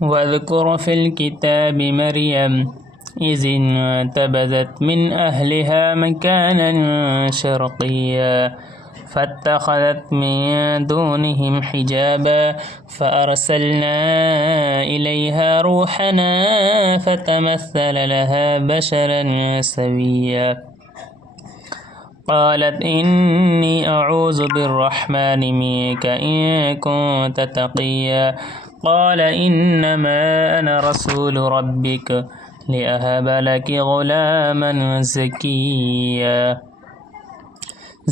واذكر في الكتاب مريم إذ انتبذت من أهلها مكانا شرقيا فاتخذت من دونهم حجابا فأرسلنا إليها روحنا فتمثل لها بشرا سويا قالت إني أعوذ بالرحمن منك إن كنت تقيا قال إنما أنا رسول ربك لأهب لك غلاما زكيا۔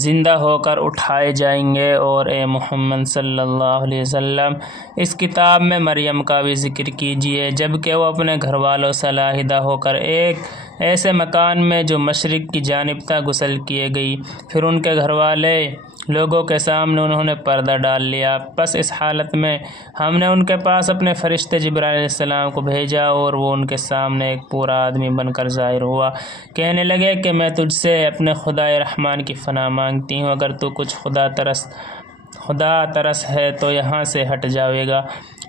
زندہ ہو کر اٹھائے جائیں گے، اور اے محمد صلی اللہ علیہ وسلم اس کتاب میں مریم کا بھی ذکر کیجیے جبکہ وہ اپنے گھر والوں سے علیحدہ ہو کر ایک ایسے مکان میں جو مشرق کی جانب تھا غسل کیے گئی۔ پھر ان کے گھر والے لوگوں کے سامنے انہوں نے پردہ ڈال لیا۔ پس اس حالت میں ہم نے ان کے پاس اپنے فرشتے جبرائیل علیہ السلام کو بھیجا، اور وہ ان کے سامنے ایک پورا آدمی بن کر ظاہر ہوا۔ کہنے لگے کہ میں تجھ سے اپنے خدائے رحمان کی پناہ مانگتی ہوں، اگر تو کچھ خدا ترس ہے تو یہاں سے ہٹ جاوے گا۔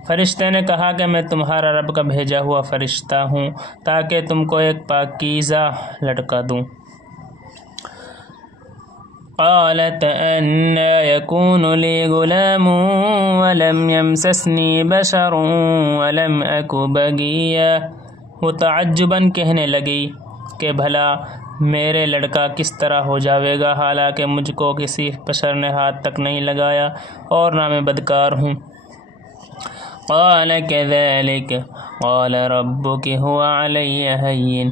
فرشتے نے کہا کہ میں تمہارا رب کا بھیجا ہوا فرشتہ ہوں تاکہ تم کو ایک پاکیزہ لڑکا دوں۔ قالت أَنَّىٰ يَكُونُ لِي غُلَامٌ وَلَمْ يَمْسَسْنِي بَشَرٌ وَلَمْ أَكُ بَغِيًّا۔ وہ تعجباً کہنے لگی کہ بھلا میرے لڑکا کس طرح ہو جاوے گا، حالانکہ مجھ کو کسی بشر نے ہاتھ تک نہیں لگایا اور نہ میں بدکار ہوں۔ قال كذلك قال ربك هو علي هين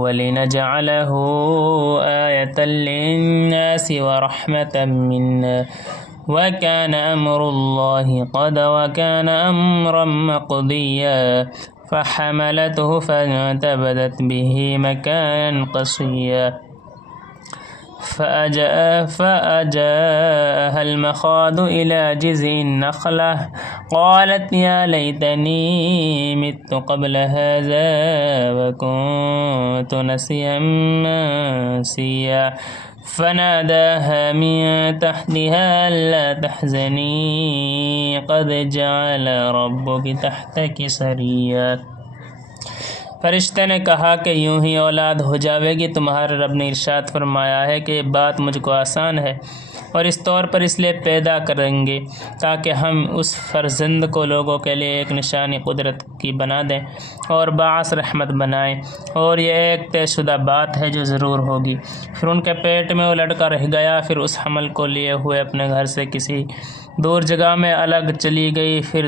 ولنجعله آية للناس ورحمة منا وكان أمر الله قدرا وكان أمرا مقضيا فحملته فانتبذت به مكانا قصيا فأجاءها المخاض إلى جذع النخلة قالت يا ليتني مت قبل هذا وكنت نسيا منسيا فناداها من تحتها ألا تحزني قد جعل ربك تحتك سريا۔ فرشتے نے کہا کہ یوں ہی اولاد ہو جاوے گی۔ تمہارے رب نے ارشاد فرمایا ہے کہ یہ بات مجھ کو آسان ہے، اور اس طور پر اس لیے پیدا کریں گے تاکہ ہم اس فرزند کو لوگوں کے لیے ایک نشانی قدرت کی بنا دیں اور باعث رحمت بنائیں، اور یہ ایک طے شدہ بات ہے جو ضرور ہوگی۔ پھر ان کے پیٹ میں وہ لڑکا رہ گیا۔ پھر اس حمل کو لیے ہوئے اپنے گھر سے کسی دور جگہ میں الگ چلی گئی۔ پھر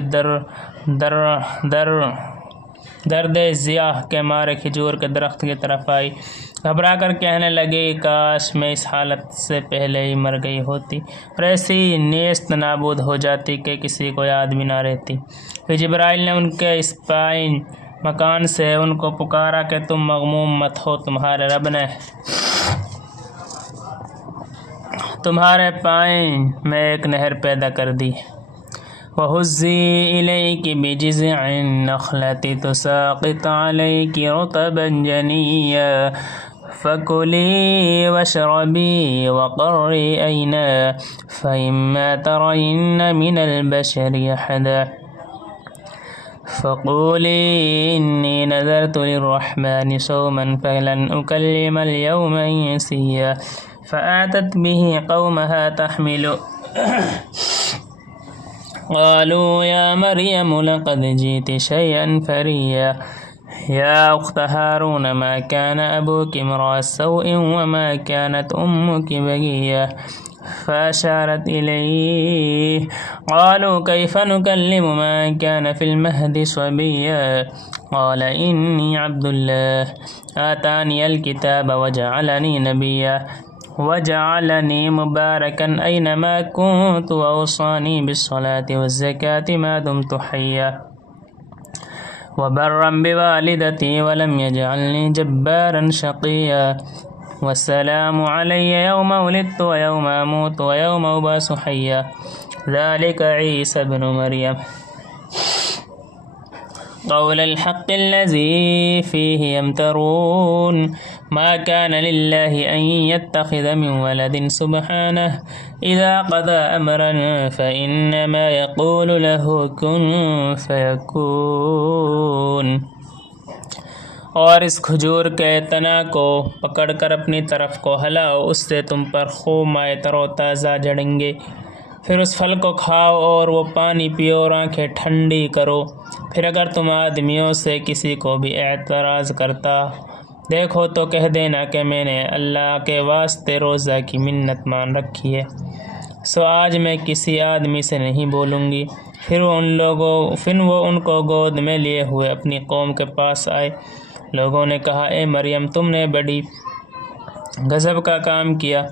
درد ضیاء کے مارے کھجور کے درخت کی طرف آئی، گھبرا کر کہنے لگی کاش میں اس حالت سے پہلے ہی مر گئی ہوتی اور ایسی نیست نابود ہو جاتی کہ کسی کو یاد بھی نہ رہتی۔ پھر جبرائیل نے ان کے اس پائن مکان سے ان کو پکارا کہ تم مغموم مت ہو، تمہارے رب نے تمہارے پائن میں ایک نہر پیدا کر دی۔ وَهُزِّي إِلَيْكِ بِجِذْعِ النَّخْلَةِ تُسَاقِطْ عَلَيْكِ رُطَبًا جَنِيًّا فَكُلِي وَاشْرَبِي وَقَرِّي عَيْنًا فَإِمَّا تَرَيِنَّ مِنَ الْبَشَرِ أَحَدًا فَقُولِي إِنِّي نَذَرْتُ لِلرَّحْمَنِ صَوْمًا فَلَنْ أُكَلِّمَ الْيَوْمَ إِنسِيًّا فَأَتَتْ بِهِ قَوْمَهَا تَحْمِلُهُ قالوا يا مريم لقد جئت شيئا فريا يا أخت هارون ما كان أبوك امرأ سوء وما كانت أمك بغيا فأشارت إليه قالوا كيف نكلم من كان في المهد صبيا قال إني عبد الله آتاني الكتاب وجعلني نبيا وجعلني مباركا أينما كنت وأوصاني بالصلاة والزكاة ما دمت حيا وبرا بوالدتي ولم يجعلني جبارا شقيا والسلام علي يوم ولدت ويوم أموت ويوم أبعث حيا ذلك عيسى ابن مريم قول الحق الذي فيه يمترون ما كان لله أن يتخذ من ولد سبحانه إذا قضى أمرا فإنما يقول له كن فيكون۔ اور اس کھجور کے تنا کو پکڑ کر اپنی طرف کو ہلاؤ، اس سے تم پر خوب مائے تر و تازہ جھڑیں گے۔ پھر اس پھل کو کھاؤ اور وہ پانی پیو اور آنکھیں ٹھنڈی کرو۔ پھر اگر تم آدمیوں سے کسی کو بھی اعتراض کرتا دیکھو تو کہہ دینا کہ میں نے اللہ کے واسطے روزہ کی منت مان رکھی ہے، سو آج میں کسی آدمی سے نہیں بولوں گی۔ پھر وہ ان کو گود میں لیے ہوئے اپنی قوم کے پاس آئے۔ لوگوں نے کہا اے مریم تم نے بڑی غضب کا کام کیا۔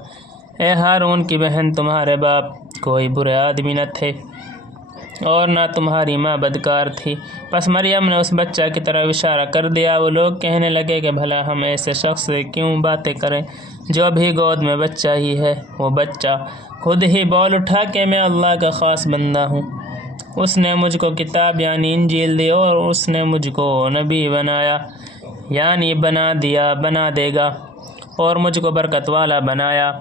اے ہارون کی بہن تمہارے باپ کوئی برے آدمی نہ تھے اور نہ تمہاری ماں بدکار تھی۔ پس مریم نے اس بچہ کی طرف اشارہ کر دیا۔ وہ لوگ کہنے لگے کہ بھلا ہم ایسے شخص سے کیوں باتیں کریں جو ابھی گود میں بچہ ہی ہے۔ وہ بچہ خود ہی بول اٹھا کہ میں اللہ کا خاص بندہ ہوں، اس نے مجھ کو کتاب یعنی انجیل دی اور اس نے مجھ کو نبی بنایا یعنی بنا دے گا اور مجھ کو برکت والا بنایا۔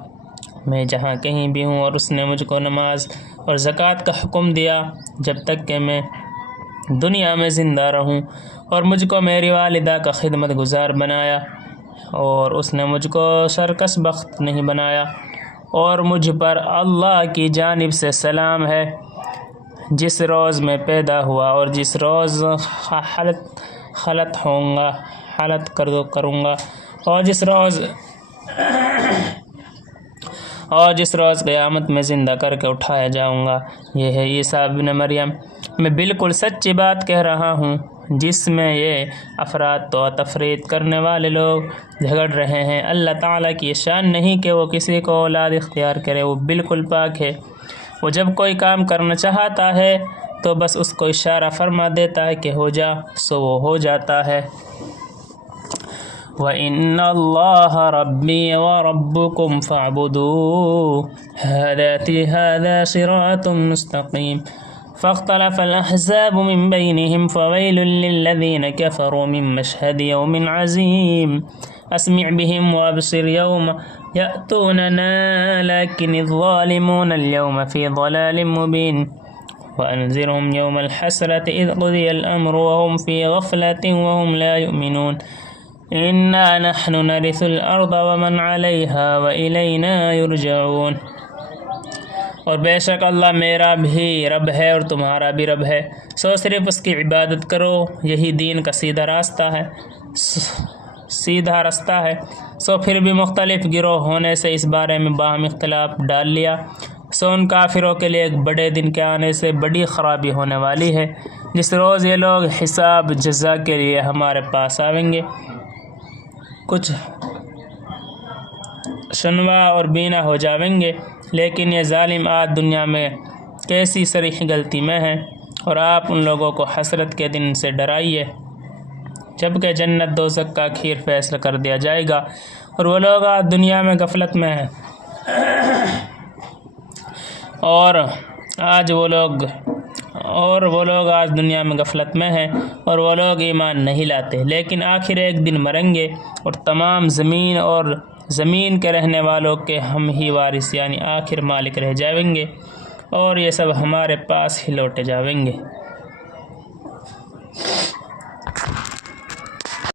میں جہاں کہیں بھی ہوں اور اس نے مجھ کو نماز اور زکوٰۃ کا حکم دیا جب تک کہ میں دنیا میں زندہ رہوں، اور مجھ کو میری والدہ کا خدمت گزار بنایا، اور اس نے مجھ کو شرکس بخت نہیں بنایا، اور مجھ پر اللہ کی جانب سے سلام ہے۔ جس روز میں پیدا ہوا اور جس روز حالت کروں گا اور جس روز قیامت میں زندہ کر کے اٹھایا جاؤں گا، یہ ہے عیسیٰ ابن مریم۔ میں بالکل سچی بات کہہ رہا ہوں۔ جس میں یہ افراد و تفرید کرنے والے لوگ جھگڑ رہے ہیں، اللہ تعالیٰ کی شان نہیں کہ وہ کسی کو اولاد اختیار کرے، وہ بالکل پاک ہے۔ وہ جب کوئی کام کرنا چاہتا ہے تو بس اس کو اشارہ فرما دیتا ہے کہ ہو جا، سو وہ ہو جاتا ہے۔ وَإِنَّ اللَّهَ رَبِّي وَرَبُّكُمْ فَاعْبُدُوهُ هَذَا صِرَاطٌ مُّسْتَقِيمٌ۔ فاختلف الأحزاب من بينهم فويل للذين كفروا من مشهد يوم عظيم أسمع بهم وأبصر يوم يأتوننا لكن الظالمون اليوم في ضلال مبين وأنذرهم يوم الحسرة إذ قضي الأمر وهم في غفلة وهم لا يؤمنون إنا نحن نرث الأرض ومن عليها وإلينا يرجعون۔ اور بے شک اللہ میرا بھی رب ہے اور تمہارا بھی رب ہے، سو صرف اس کی عبادت کرو، یہی دین کا سیدھا راستہ ہے۔ سو پھر بھی مختلف گروہ ہونے سے اس بارے میں باہم اختلاف ڈال لیا، سو ان کافروں کے لیے ایک بڑے دن کے آنے سے بڑی خرابی ہونے والی ہے، جس روز یہ لوگ حساب جزا کے لیے ہمارے پاس آئیں گے، کچھ شنوا اور بینا ہو جائیں گے۔ لیکن یہ ظالم آج دنیا میں کیسی صریح غلطی میں ہیں، اور آپ ان لوگوں کو حسرت کے دن سے ڈرائیے جبکہ جنت دوزخ کا اخیر فیصلہ کر دیا جائے گا، اور وہ لوگ آج دنیا میں غفلت میں ہیں اور وہ لوگ آج دنیا میں غفلت میں ہیں اور وہ لوگ ایمان نہیں لاتے، لیکن آخر ایک دن مریں گے اور تمام زمین کے رہنے والوں کے ہم ہی وارث یعنی آخر مالک رہ جائیں گے، اور یہ سب ہمارے پاس ہی لوٹے جائیں گے۔